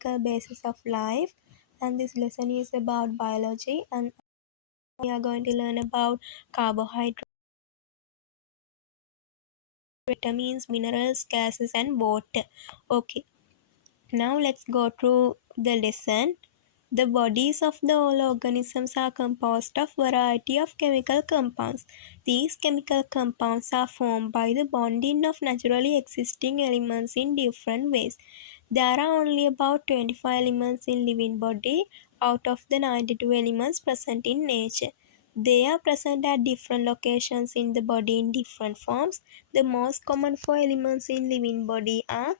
chemical basis of life, and this lesson is about biology, and we are going to learn about carbohydrates, vitamins, minerals, gases, and water. Okay, now let's go through the lesson. The bodies of the all organisms are composed of variety of chemical compounds. These chemical compounds are formed by the bonding of naturally existing elements in different ways. There are only about 25 elements in living body out of the 92 elements present in nature. They are present at different locations in the body in different forms. The most common 4 elements in living body are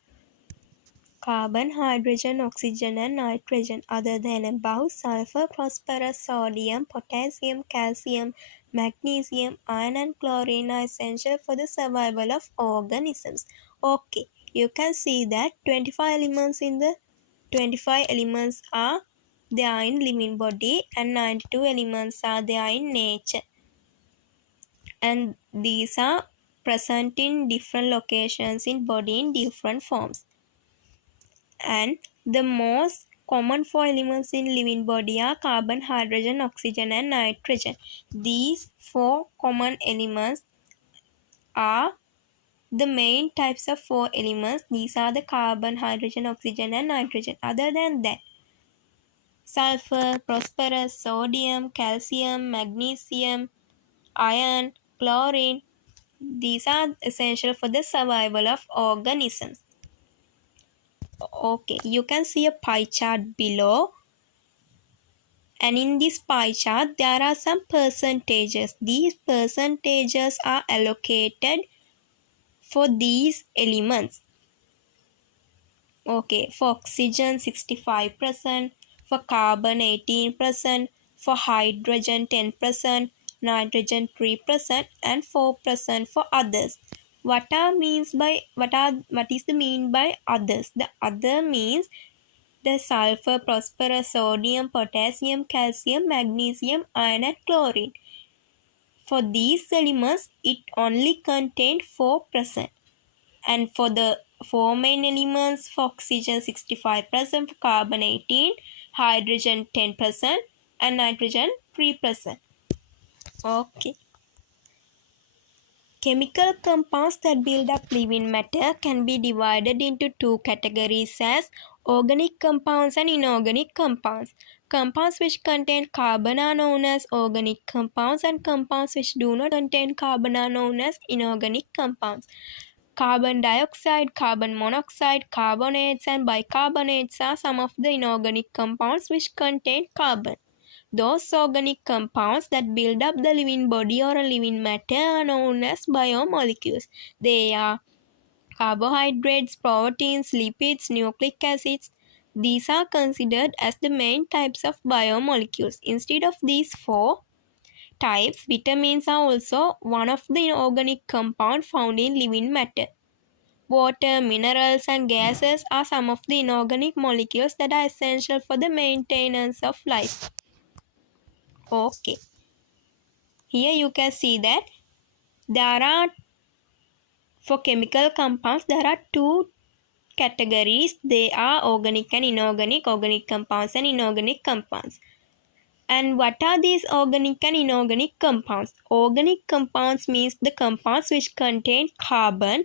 carbon, hydrogen, oxygen, and nitrogen. Other than above, sulfur, phosphorus, sodium, potassium, calcium, magnesium, iron, and chlorine are essential for the survival of organisms. Okay, you can see that 25 elements are there in living body and 92 elements are there in nature. And these are present in different locations in body in different forms. And the most common 4 elements in living body are carbon, hydrogen, oxygen, and nitrogen. These 4 common elements are the main types of 4 elements. These are the carbon, hydrogen, oxygen, and nitrogen. Other than that, sulfur, phosphorus, sodium, calcium, magnesium, iron, chlorine, these are essential for the survival of organisms. Okay, you can see a pie chart below, and in this pie chart there are some percentages. These percentages are allocated for these elements. Okay, for oxygen 65%, for carbon 18%, for hydrogen 10%, nitrogen 3%, and 4% for others. What is the mean by others? The other means the sulfur, phosphorus, sodium, potassium, calcium, magnesium, iron, and chlorine. For these elements, it only contained 4%. And for the 4 main elements, for oxygen 65%, for carbon 18%, hydrogen 10%, and nitrogen 3%. Okay. Chemical compounds that build up living matter can be divided into 2 categories as organic compounds and inorganic compounds. Compounds which contain carbon are known as organic compounds, and compounds which do not contain carbon are known as inorganic compounds. Carbon dioxide, carbon monoxide, carbonates, and bicarbonates are some of the inorganic compounds which contain carbon. Those organic compounds that build up the living body or a living matter are known as biomolecules. They are carbohydrates, proteins, lipids, nucleic acids. These are considered as the main types of biomolecules. Instead of these 4 types, vitamins are also one of the inorganic compounds found in living matter. Water, minerals, and gases are some of the inorganic molecules that are essential for the maintenance of life. Okay, here you can see that for chemical compounds there are 2 categories. They are organic and inorganic, organic compounds and inorganic compounds. And what are these organic and inorganic compounds? Organic compounds means the compounds which contain carbon,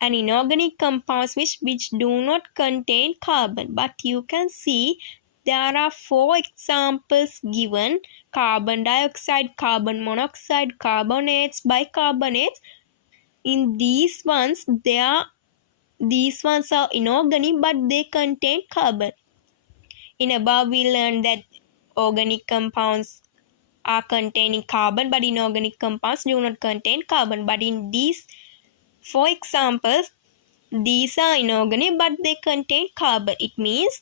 and inorganic compounds which do not contain carbon. But you can see there are 4 examples given: carbon dioxide, carbon monoxide, carbonates, bicarbonates. In these ones are inorganic but they contain carbon. In above we learned that organic compounds are containing carbon but inorganic compounds do not contain carbon. But in these 4 examples, these are inorganic but they contain carbon. It means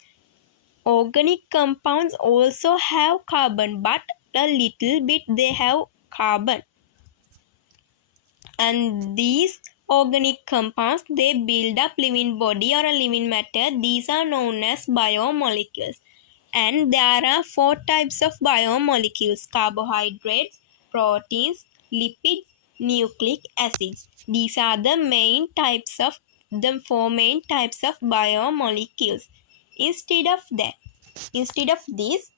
organic compounds also have carbon, but a little bit they have carbon. And these organic compounds, they build up living body or a living matter. These are known as biomolecules. And there are 4 types of biomolecules: carbohydrates, proteins, lipids, nucleic acids. These are the 4 main types of biomolecules. Instead of this,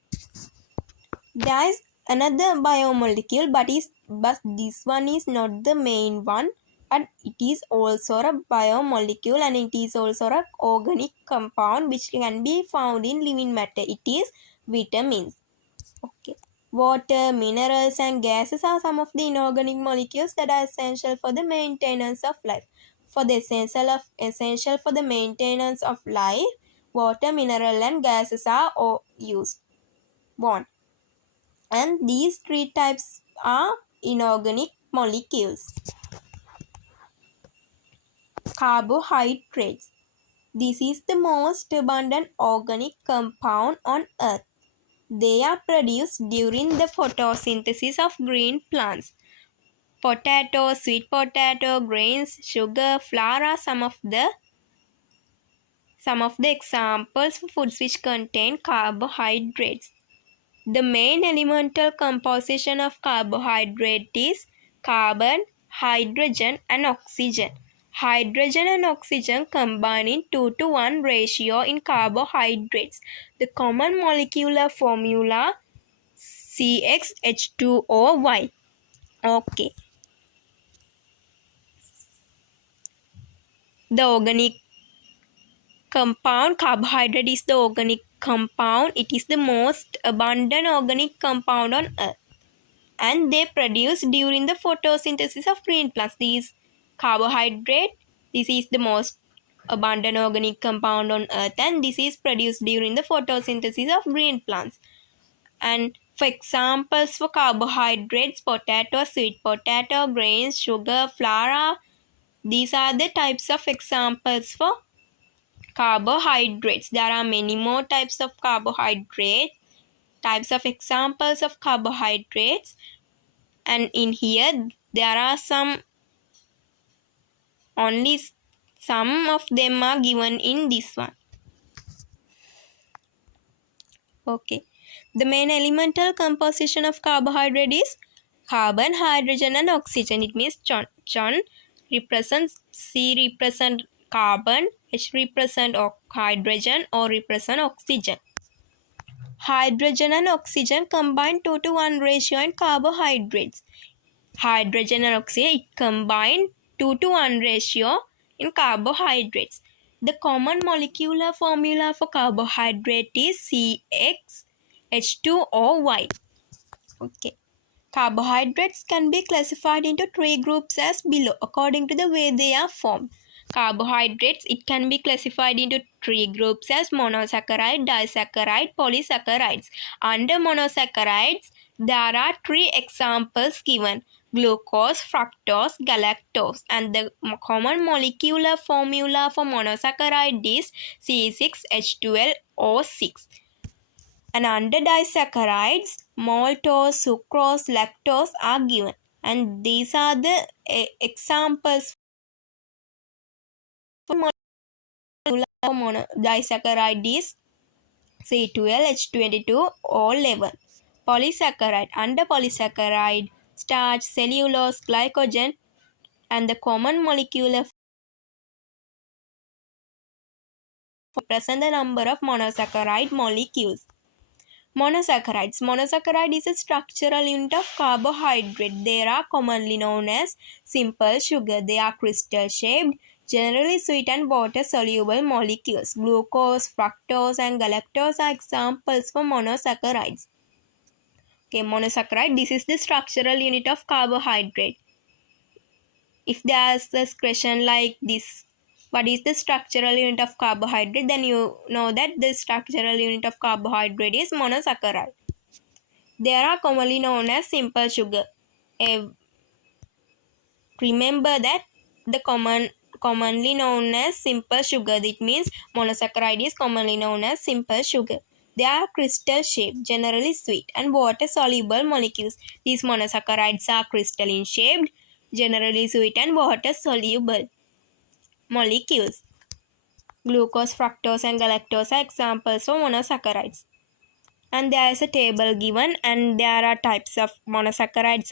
there is another biomolecule, but this one is not the main one, and it is also a biomolecule, and it is also an organic compound which can be found in living matter. It is vitamins. Okay. Water, minerals and gases are some of the inorganic molecules that are essential for the maintenance of life. For the essential for the maintenance of life, water, mineral and gases are all used. One. And these three types are inorganic molecules. Carbohydrates. This is the most abundant organic compound on earth. They are produced during the photosynthesis of green plants. Potato, sweet potato, grains, sugar, flour are some of the examples for foods which contain carbohydrates. The main elemental composition of carbohydrate is carbon, hydrogen and oxygen. Hydrogen and oxygen combine in 2:1 ratio in carbohydrates. The common molecular formula CxH2OY. Okay. The organic compound, carbohydrate is the organic compound. It is the most abundant organic compound on earth, and they produce during the photosynthesis of green plants. These carbohydrate, this is the most abundant organic compound on earth, and this is produced during the photosynthesis of green plants. And for examples for carbohydrates, potato, sweet potato, grains, sugar, flour, these are the types of examples for carbohydrates. There are many more types of carbohydrates, types of examples of carbohydrates, and in here there are only some of them are given in this one. Okay. The main elemental composition of carbohydrate is carbon, hydrogen and oxygen. It means John represents, C represent carbon, H represent hydrogen, O represent oxygen. Hydrogen and oxygen combine 2:1 ratio in carbohydrates. Hydrogen and oxygen combine 2:1 ratio in carbohydrates. The common molecular formula for carbohydrate is CxH2OY. Okay. Carbohydrates can be classified into three groups as below according to the way they are formed. Carbohydrates, it can be classified into three groups as monosaccharide, disaccharide, polysaccharides. Under monosaccharides, there are three examples given: glucose, fructose, galactose, and the common molecular formula for monosaccharide is C6H12O6. And under disaccharides, maltose, sucrose, lactose are given. And these are the examples for disaccharide is C12H22O11. Polysaccharide, under polysaccharide, starch, cellulose, glycogen, and the common molecular represent the number of monosaccharide molecules. Monosaccharides. Monosaccharide is a structural unit of carbohydrate. They are commonly known as simple sugar. They are crystal shaped, generally sweet and water soluble molecules. Glucose, fructose and galactose are examples for monosaccharides. Okay, monosaccharide, this is the structural unit of carbohydrate. If there's a question like this, what is the structural unit of carbohydrate, then you know that the structural unit of carbohydrate is monosaccharide. They are commonly known as simple sugar. Remember that the commonly known as simple sugar, that means monosaccharide is commonly known as simple sugar. They are crystal shaped, generally sweet and water soluble molecules. These monosaccharides are crystalline shaped, generally sweet and water soluble molecules. Glucose, fructose and galactose are examples for monosaccharides. And there is a table given, and there are types of monosaccharides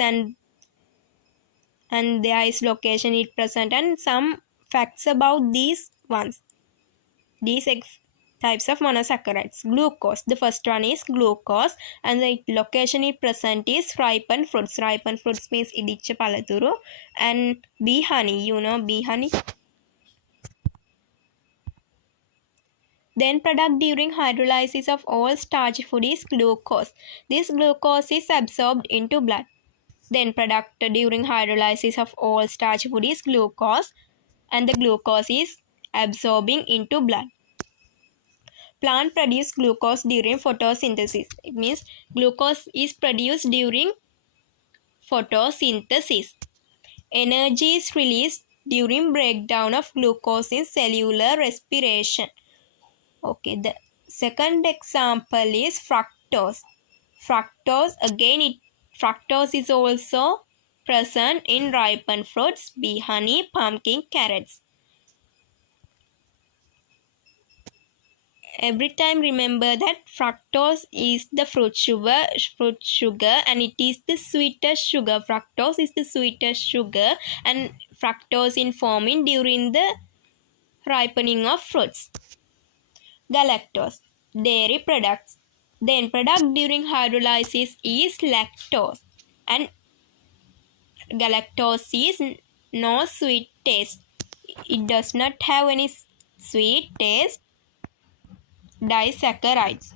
and there is location it present and some facts about these ones. These Types of monosaccharides. Glucose. The first one is glucose and the location it present is ripened fruits. Ripened fruits means idicha palaturu. And bee honey. You know bee honey. Then product during hydrolysis of all starch food is glucose. This glucose is absorbed into blood. Then product during hydrolysis of all starch food is glucose and the glucose is absorbing into blood. Plant produce glucose during photosynthesis. It means glucose is produced during photosynthesis. Energy is released during breakdown of glucose in cellular respiration. Okay, the second example is fructose. Fructose, again fructose is also present in ripened fruits, bee honey, pumpkin, carrots. Every time remember that fructose is the fruit sugar and it is the sweetest sugar. Fructose is the sweetest sugar and fructose is forming during the ripening of fruits. Galactose, dairy products. The end product during hydrolysis is lactose and galactose is no sweet taste. It does not have any sweet taste. Disaccharides.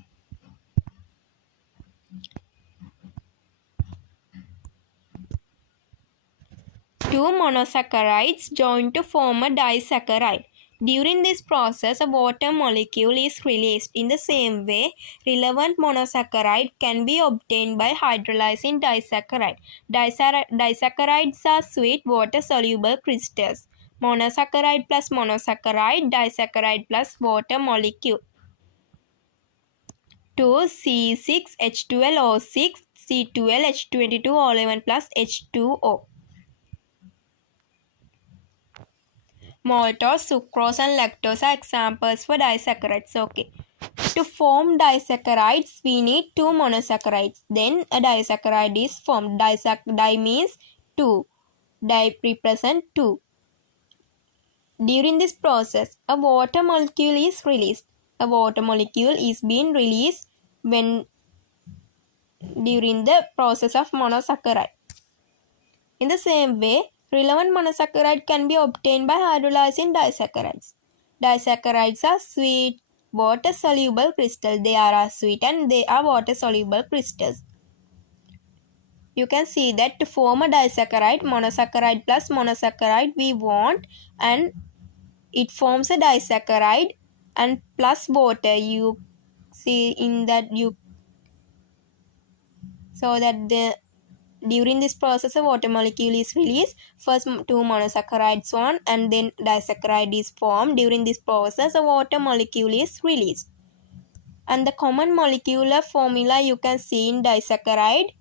Two monosaccharides join to form a disaccharide. During this process, a water molecule is released. In the same way, relevant monosaccharide can be obtained by hydrolyzing disaccharide. Disaccharides are sweet water-soluble crystals. Monosaccharide plus monosaccharide, disaccharide plus water molecule. 2C6H12O6, C12H22O11 plus H2O. Maltose, sucrose and lactose are examples for disaccharides. Okay. To form disaccharides, we need two monosaccharides. Then a disaccharide is formed. Di means 2. Di represent 2. During this process, a water molecule is released. A water molecule is being released when during the process of monosaccharide. In the same way, relevant monosaccharide can be obtained by hydrolyzing disaccharides. Disaccharides are sweet, water-soluble crystals. They are sweet and they are water-soluble crystals. You can see that to form a disaccharide, monosaccharide plus monosaccharide we want and it forms a disaccharide and plus water. You see in that so that during this process a water molecule is released. First two monosaccharides formed and then disaccharide is formed. During this process a water molecule is released. And the common molecular formula you can see in disaccharide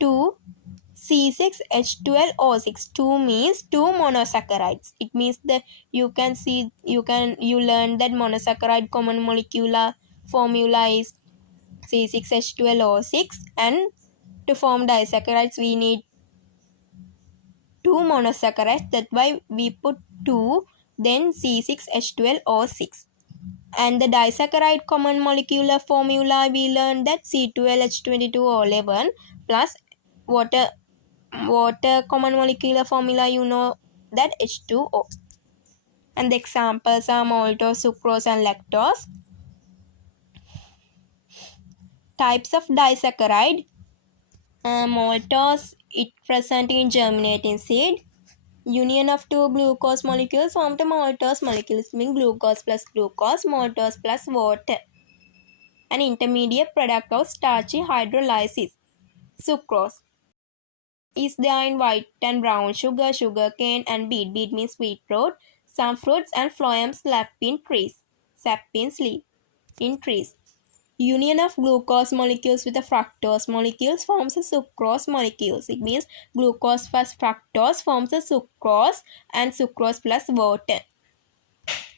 2C6H12O6. 2 means 2 monosaccharides. It means that you learn that monosaccharide common molecular formula is C6H12O6 and to form disaccharides we need 2 monosaccharides. That's why we put 2 then C6H12O6. And the disaccharide common molecular formula we learned that C12H22O11 plus water common molecular formula you know that H2O. And the examples are maltose, sucrose and lactose. Types of disaccharide. Maltose, it present in germinating seed. Union of two glucose molecules form the maltose molecules, mean glucose plus glucose, maltose plus water. An intermediate product of starchy hydrolysis. Sucrose is there in white and brown sugar, sugarcane and beet. Beet means sweet fruit. Some fruits and phloem sap in trees. Sap means leaf in trees. Union of glucose molecules with the fructose molecules forms a sucrose molecules. It means glucose plus fructose forms a sucrose and sucrose plus water.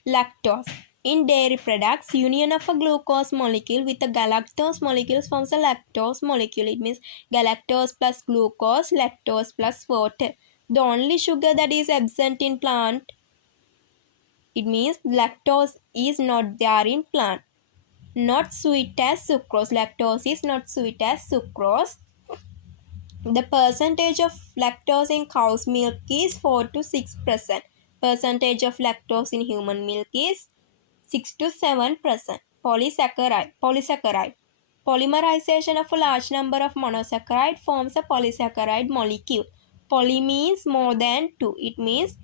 Lactose. In dairy products, union of a glucose molecule with the galactose molecules forms a lactose molecule. It means galactose plus glucose, lactose plus water. The only sugar that is absent in plant, it means lactose is not there in plant. not sweet as sucrose. Lactose is not sweet as sucrose. The percentage of lactose in cow's milk is 4 to 6%. Percentage of lactose in human milk is 6 to 7%. Polysaccharide. Polymerization of a large number of monosaccharide forms a polysaccharide molecule. Poly means more than two. It means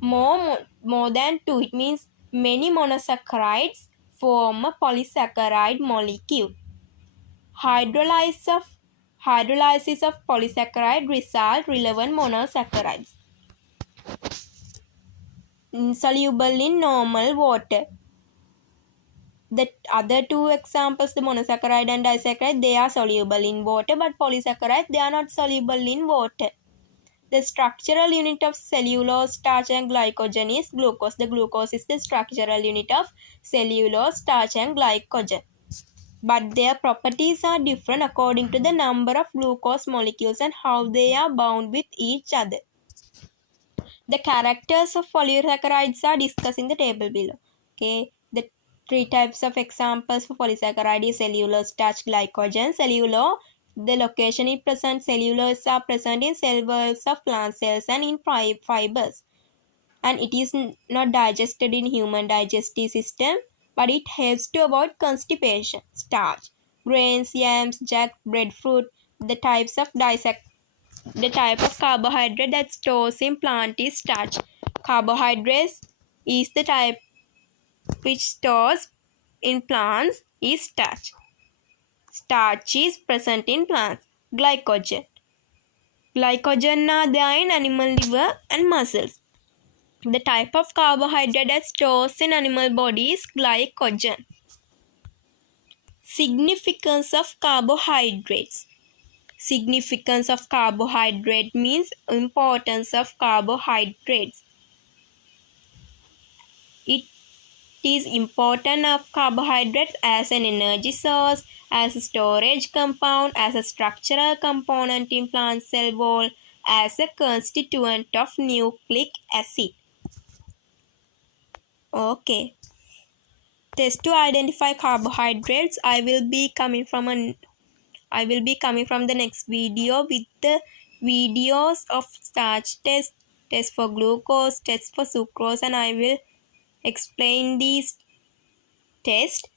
more than two. It means many monosaccharides form a polysaccharide molecule. Hydrolysis of polysaccharide result relevant monosaccharides. Soluble in normal water. The other two examples, the monosaccharide and disaccharide, they are soluble in water, but polysaccharide, they are not soluble in water. The structural unit of cellulose, starch and glycogen is glucose. The glucose is the structural unit of cellulose, starch and glycogen. But their properties are different according to the number of glucose molecules and how they are bound with each other. The characters of polysaccharides are discussed in the table below. Okay, the three types of examples for polysaccharide is cellulose, starch, glycogen. Cellulose, the location it presents, cellulose are present in cell walls of plant cells and in fibers. And it is not digested in human digestive system, but it helps to avoid constipation. Starch, grains, yams, jack, breadfruit. The type of carbohydrate that stores in plant is starch. Carbohydrates is the type which stores in plants is starch. Starch is present in plants. Glycogen are there in animal liver and muscles. The type of carbohydrate that stores in animal body is glycogen. Significance of carbohydrates. Significance of carbohydrate means importance of carbohydrates. It is important of carbohydrates as an energy source, as a storage compound, as a structural component in plant cell wall, as a constituent of nucleic acid. Okay. Test to identify carbohydrates. I will be coming from the next video with the videos of starch test for glucose, test for sucrose, and I will explain these tests